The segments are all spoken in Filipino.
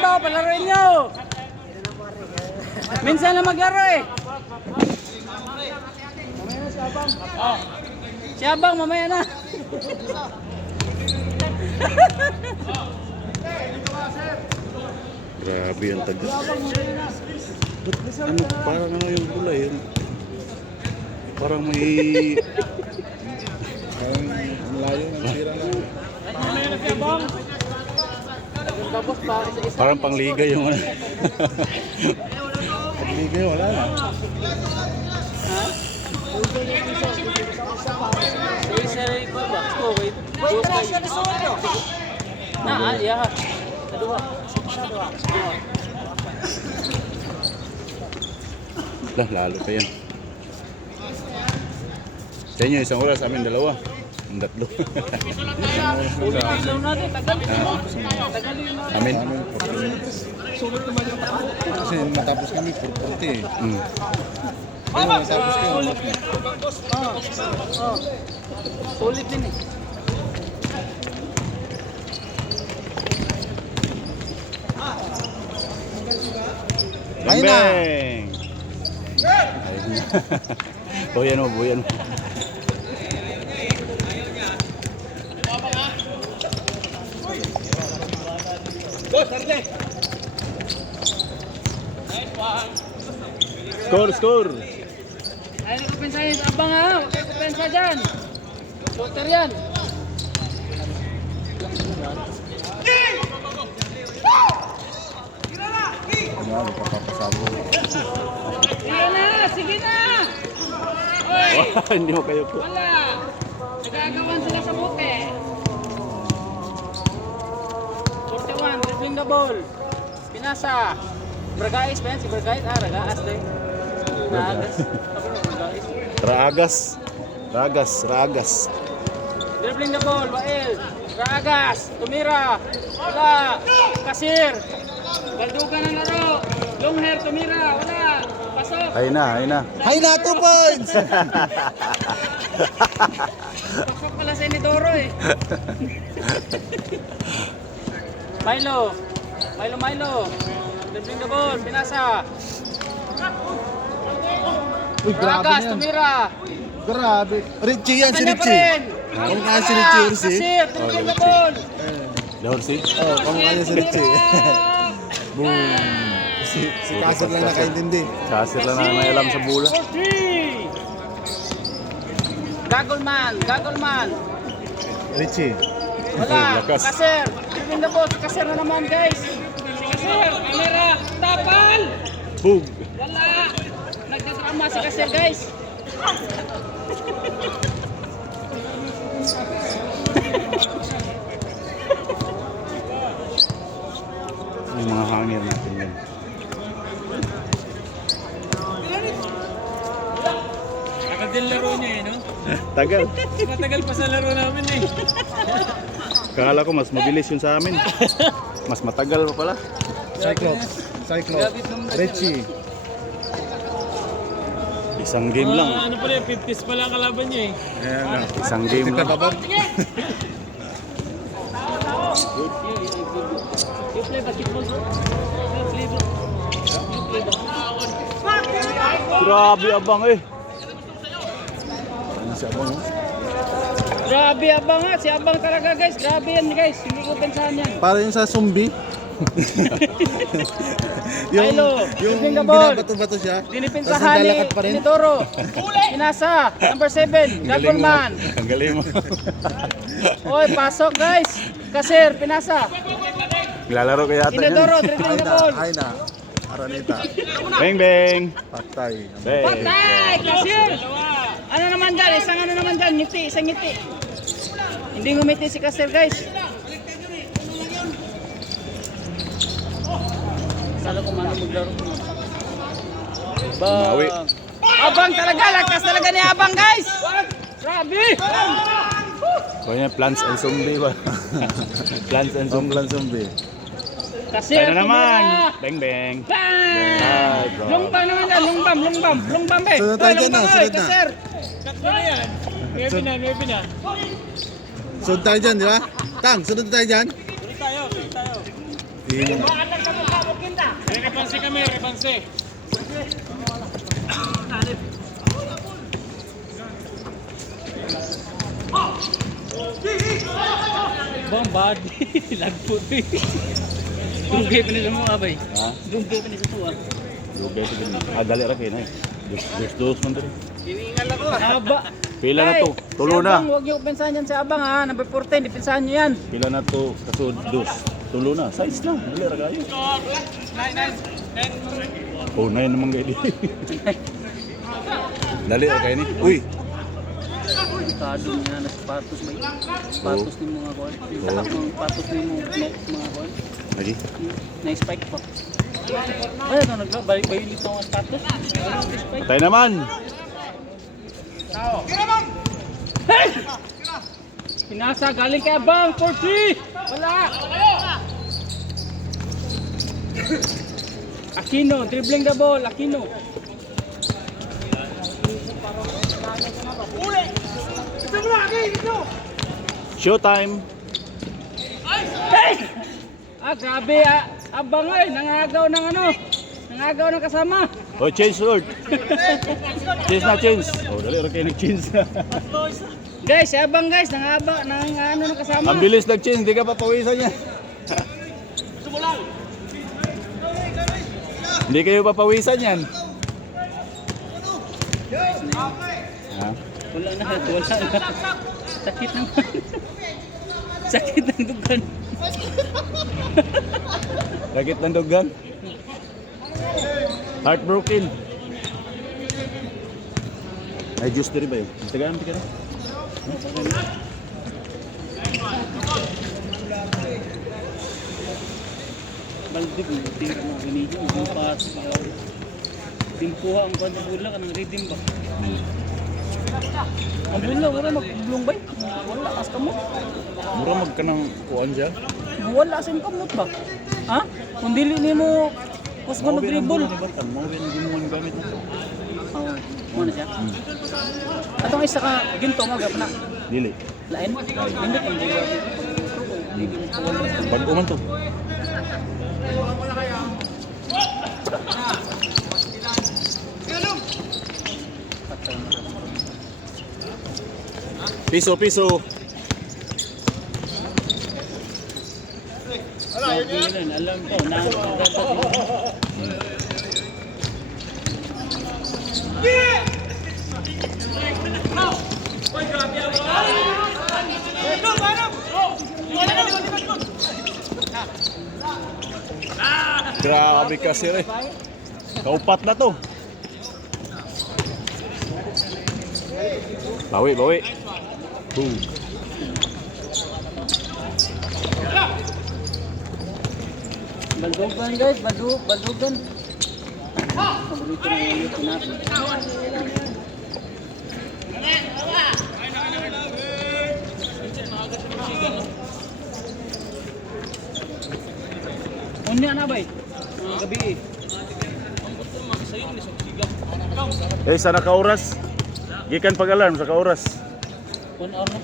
ba? Palaroin nyo. Minsan na maglaro eh. Si Abang, mamaya na. Grabe ang tagal. Ano, parang ano yung gulay yun? Parang may... parang malayo ng tira na. Parang pangliga yung ano. Pangliga yung wala na. Lah, lalo pa yan. Sa inyo, isang oras, sa amin dalawa. Ang tatlo. Amin. Kasi matapos kami, 4:40 eh. Matapos kami. Sulit din eh. Ayun na! Buyan mo, buyan mo. Score, score! Ayun ang kupensa yun. Abang ha. Huwag kayo kupensa dyan. Shooter yan. Ano, papapasabo. Sige na. Sige na. Oy. Hindi mo kayo po. Wala. Nagagawan sila sa bote. 41. Dribbling the ball. Pinasa. Bragais ba yan? Si Bragais? Ragaas din. Ragaas. Ragas. Ragas, ragas. Dribbling the ball. Wael. Ragas. Tumira. Wala. Kasir. Baldugan ang laro. Long hair. Tumira. Wala. Pasok. Ayun na, ayun na. Hay na, 2 points! Pasok pala sa Inidoro eh. Milo. Milo. Dribbling the ball. Pinasa. Uy, grabe Ragas. yan. Tumira. Grabe. Richie yan, si Kanya pa Richie. rin. Kung kaya si Richie, Ursi. Kasir. Dribbling the ball. Dorsi? Oh, kung kaya si Richie. Boom! Si Kasser lang nakaintindi. Kasir lang na may alam sa bola. Gagolman. Richie. Wala. Lakas. Kasir. Dribbling the ball. Kasir na naman guys. Si Kasir. Kamera. Tapal. Boom! Wala. Nagtadrama si Kasir guys. Yung mga hangir natin yan. Tagal din laro niya eh, no? Tagal. Matagal pa sa laro namin eh. Kala ko mas mabilis yun sa amin. Mas matagal pa pala. Cyclops. Richie. Isang game lang. Ano pa rin, 50s pa lang kalaban niya eh. Ayan na. Isang game lang. You play basketball, bro? You play, bro? You play basketball? Grabe abang eh. Ano siya ba, no? Grabe Abang ha. Si Abang talaga guys. Grabe yan guys. Hindi ko pensahan yan. Para yung sa zombie. Milo, yung dribbling the ball. binabato-bato siya. Dinipensahan ni lalakad pa rin. Inidoro. Pinasa. Number 7. Gagolman. Ang galing mo. Oy, pasok guys. Kasir, pinasa. Nilalaro kaya ata Inidoro, yan. dribbling the ball. Ay na. Aranita. Bang bang. Patay. Bang. Patay! Kasir! Ano naman dyan? Isang ano naman dyan? Ngiti, isang ngiti. Hindi ngumiti si Kasir guys. Sala ko man maglaro. Mawi. Abang talaga, lakas talaga ni Abang guys. Grabe! Kaya plants and zombie ba? Plants and zombie. Zombie. Zombie. Kasir, Tayo na naman. tumira. Bang bang. Bang! Ay, bro. Lungbang naman dyan, lungbang be. Sunod tayo dyan, Lungbang, sunod oy, na. Kasir. Tatlo na yan. Maybe na. Sunod tayo dyan, di ba? Tang, sunod tayo dyan. Hindi mo. Repanse kami, repanse. Bang body, lagpot eh. Dunggay pa nila mo abay. Ha? Dunggay pa nila tuwa. Dugay sa ganun. Dali ra kay na. Dos man dali. Hiningal ako. Haba. Pila na to? Tulo Si na. Abang, huwag niyo pensahan yan si Abang ha. Number 14, dipensahan niyo yan. Pila na to? Kaso dos. Tulo na. Size lang. Dali ra kayo. Oh, 9 naman kayo. Dali ra kayo ni. Uy. Kado niya na sapatos ba? Sapatos ni mga kuwan. Yung tatak ng sapatos ni mga kuwan. Lagi. Na-spike pa. Ay, ito nagbalik ba yung mga sapatos? Na-spike. Tayo naman. Hey! Pinasa, galing kay Abang, 4-3! Wala! Aquino, dribbling the ball, Aquino. Showtime. Hey! Ah, grabe ah. Abang ay, nangagaw ng ano? Nangagaw ng kasama. Oh, change Lord. Change na change. Oh, dali ra kayo nag-change. Guys, si Abang guys, nangaba, ano ng kasama. Ang bilis nag-change, di ka pa pawisan niya. Hindi kayo papawisan yan. Ha? Wala na. Sakit naman. Sakit ng dugan. Sakit ng dugan. Heartbroken. Ay, juice na rin ba yun? Tagaan, tagaan. Baldig, tira mo ganito. Yung pas. Timpuha ang kwadibula ka ng redeem ba? Ang bula, wala magblong ba? Wala, as kamot. Mura magkanang kuwan siya. Wala sa kamot ba? Ha? Kung dili ni mo, kusgo na dribble. Mawin ang ginuwan gamit nito. Oo, muna siya. Atong isa ka, ginto mo, gap na. Dili. Lain? Hindi kang buwa. Bago man to. Piso, piso. Alam ko, Grabe kasi rin. Kaupat na to. Bawi, bawi. Boom. Baldugan guys, baldugan. Paborito na yung ulit natin. Unya na bay? Gabi. Eh, sana ka oras? Gikan pag-alarm sa ka oras. 1 hour na.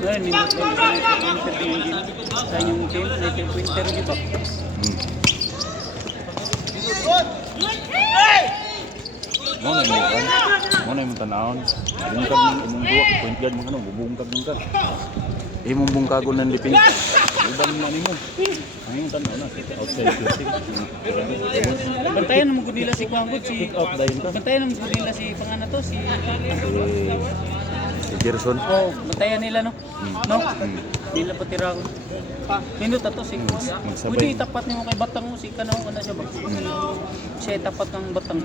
Ngayon, hindi mo sa inyong team, native winter, di ba? Mo na yung kan. Mo na yung tanawon. Bungkag ng imong buwak. Point guard mo kanong bubungkag ng kan. Imong bungkagon ng liping. Ibang na nimo. Ayun tanaw na outside shooting. Bantayan mo gud nila si Kuanggod si Out dayon ta. bantayan mo gud nila si pangana to si Si Gerson. Oh, bantayan nila no. No? Nila patira ko. Nindot ato si magsabay. Pwede itapat nimo kay Batang mo si kanaw ana siya ba? Siya itapat ng Batang.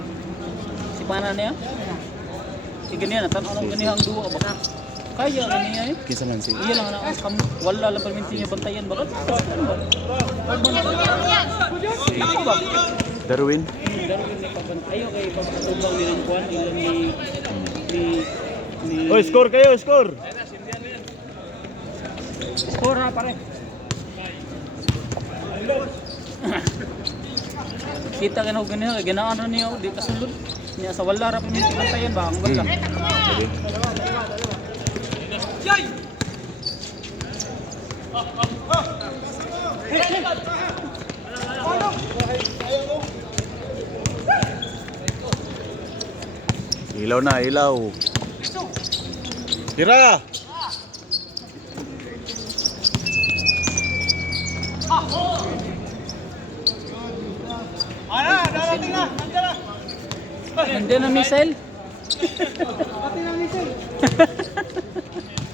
Si pana niya. Si ganyan tan anong ganihang duwa ba? Kaya ganiya eh. Kinsa man si Iya lang na kam wala lang perminti niya bantayan bakit? Ano ba? Ako ba? Darwin. Ayaw kay pagtubang nilang kuan ilang ni Oy, score kayo, score. score ha pare. Kita ka na og ganyan, ganaan ra niya di kasulod. Niya sa wala ra perminti bantayan ba ang wala. Ilaw na, ilaw. Tira! Hindi na missile.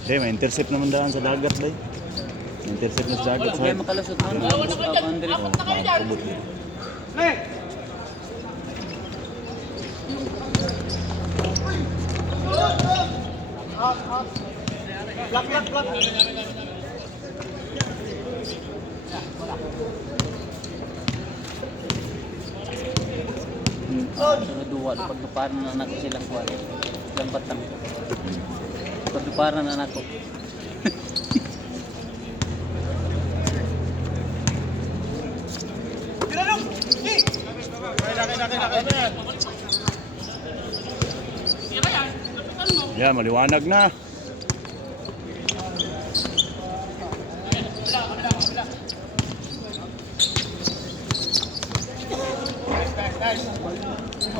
Day, may intercept naman daan sa dagat, day. May intercept na sa dagat. Kaya makalusot man ang stop Andre. Kubot mo. Sunod-duwa pagduparan na anak ko silang kuan. Silang Batang. Pagduparan na anak ko. Yan, maliwanag na.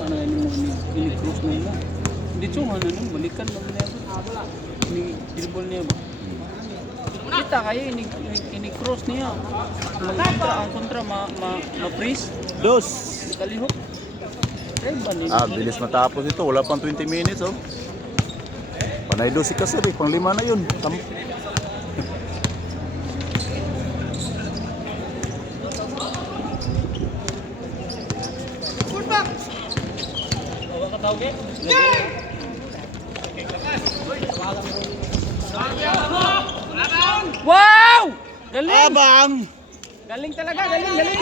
Ano yan mo ni cross na mo. Hindi chunga na nung balikan lang niya. Ni dribble niya ba? Kita kayo ini cross niya. Ang kontra ma-freeze. Dos. Kalihok. Ba ni? Bilis matapos ito. Wala pang 20 minutes, oh. Panay dos si Kasir, eh. Pang 5 na yun. Wow! Galing! Abang! Galing talaga, galing!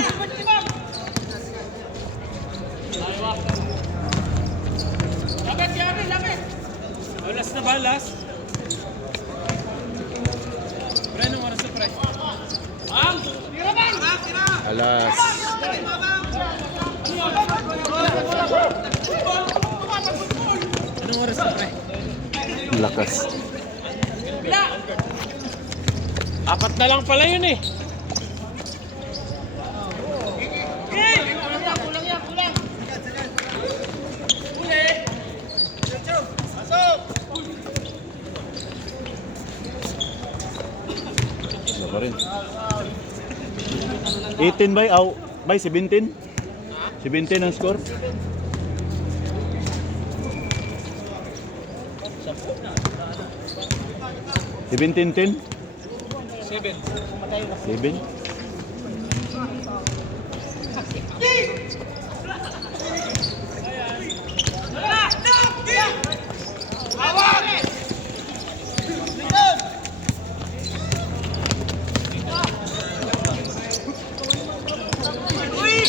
Lapit! Balas na balas. Pre, anong oras na pre? Alas. Anong oras na pre? Lakas. Apat na lang pala yun eh. Wala pa rin. 18 by 17? 17 ang score? 17-10? 7?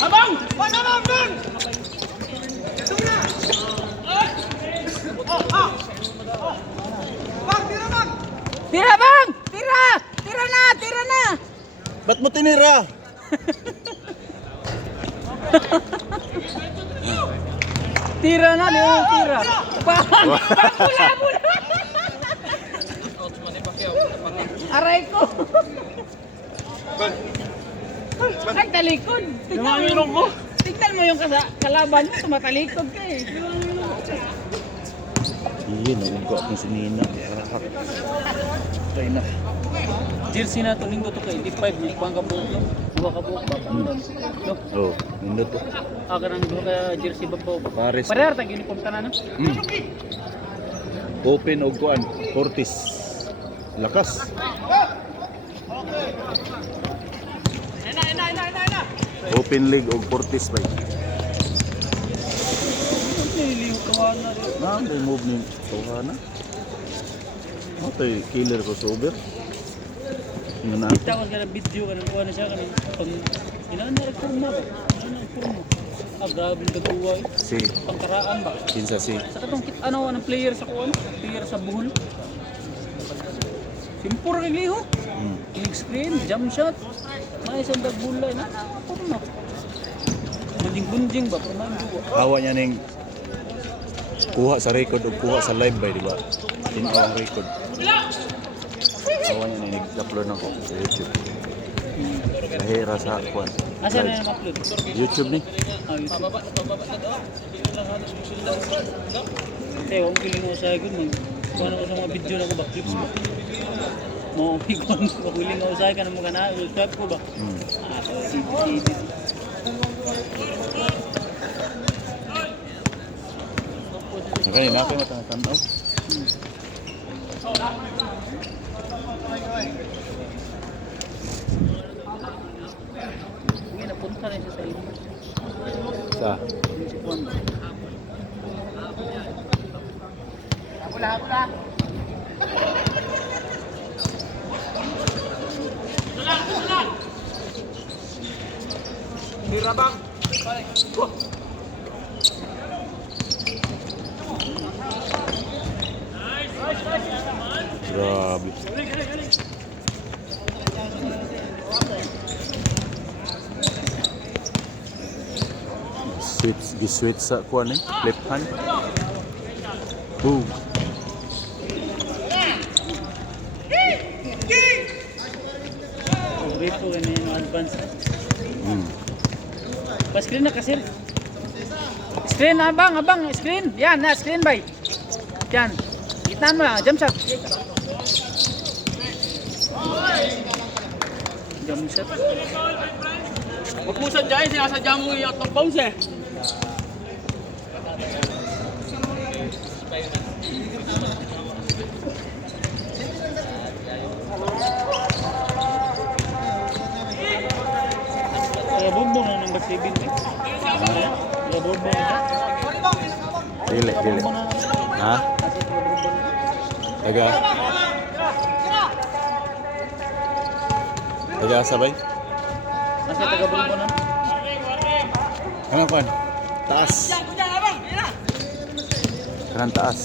Abang! Tira bang! Tira! Tira na! Tira na! Ba't mo tinira? Tira na! Di mo tira! Bang! Bula! Aray ko! Ay, talikod! Tignan mo yung kalaban mo, tumatalikod ka eh. Iyan, naging ko akong sinina. Try na. jersey na to linggo to kay di 5 ni pang kabuok no. Duha ka buok ba pang no. Oh, nindot to. Aga nang duha ka jersey ba po. Pares. Parehar tag uniform tanan no. Open og kuan, Cortis. Lakas. Open League og Cortis bay. Niliw kawan na rin. Na, may move ni Tohana. Matay killer ko sober. Nga na. Kita ko kana video kana kuha na siya kana pang ilan na reforma ba? Ano ang forma? Grabe ang dagwa eh. Si Pangkaraan ba? kinsa si Sa katong ano ang player sa kuan? Player sa Bohol. Simpur kay liho. Big screen, jump shot. May isang dagbulay na forma. Bunjing-bunjing ba pero man duwa. awa niya ning kuha sa record o kuha sa live bay, di ba? Tinaw ang record. Awa niya ning nag-upload na ko sa YouTube. Lahira sa kuan. Asa na yung upload? YouTube ni. Pababa na daw. Kasi huwag piling ko sa akin, kuha na ko sa mga video na ko ba, clips ba? Mga pikon, huling ko sa akin, mga na, subscribe ko ba? Sige. Kanina ako matanaw. Hindi, napunta rin siya sa inyo. Sa Si Juan. grabe. Sweet sa kuan eh, left hand. Boom. Wait po ganun yung advance. Mm. Pa-screen na kasi. Screen, abang, screen. Yan, na, screen bay. Yan. Gitnaan mo lang, jump shot. Jump shot. Huwag mo sadyain, sinasadya mo yung out of bounds eh. Kaya bumbong na number 7 eh. Kaya bumbong na siya. Dili. Bumbong na. Ha? Kasi kaya bumbong na. Taga. Taga sabay. Kasi taga bumbong na. Ano kuan? Taas. Kanang taas.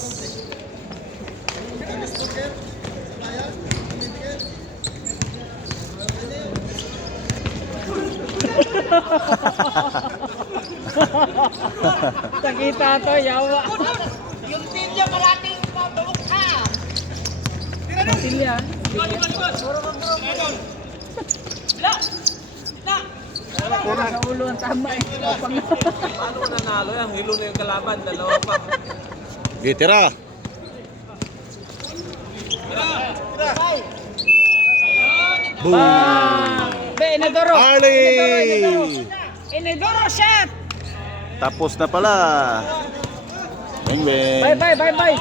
Takita to, yawa. Yung silya parating mabulok ka. Silya. Puro sa ulo ang tama eh. Paano ko nanalo yan? Hilo na yung kalaban, dalawa pa. Okay, tira. Boom. Be, Inedoro. Ali! Inedoro shot. Tapos na pala. Bang bang. Bye.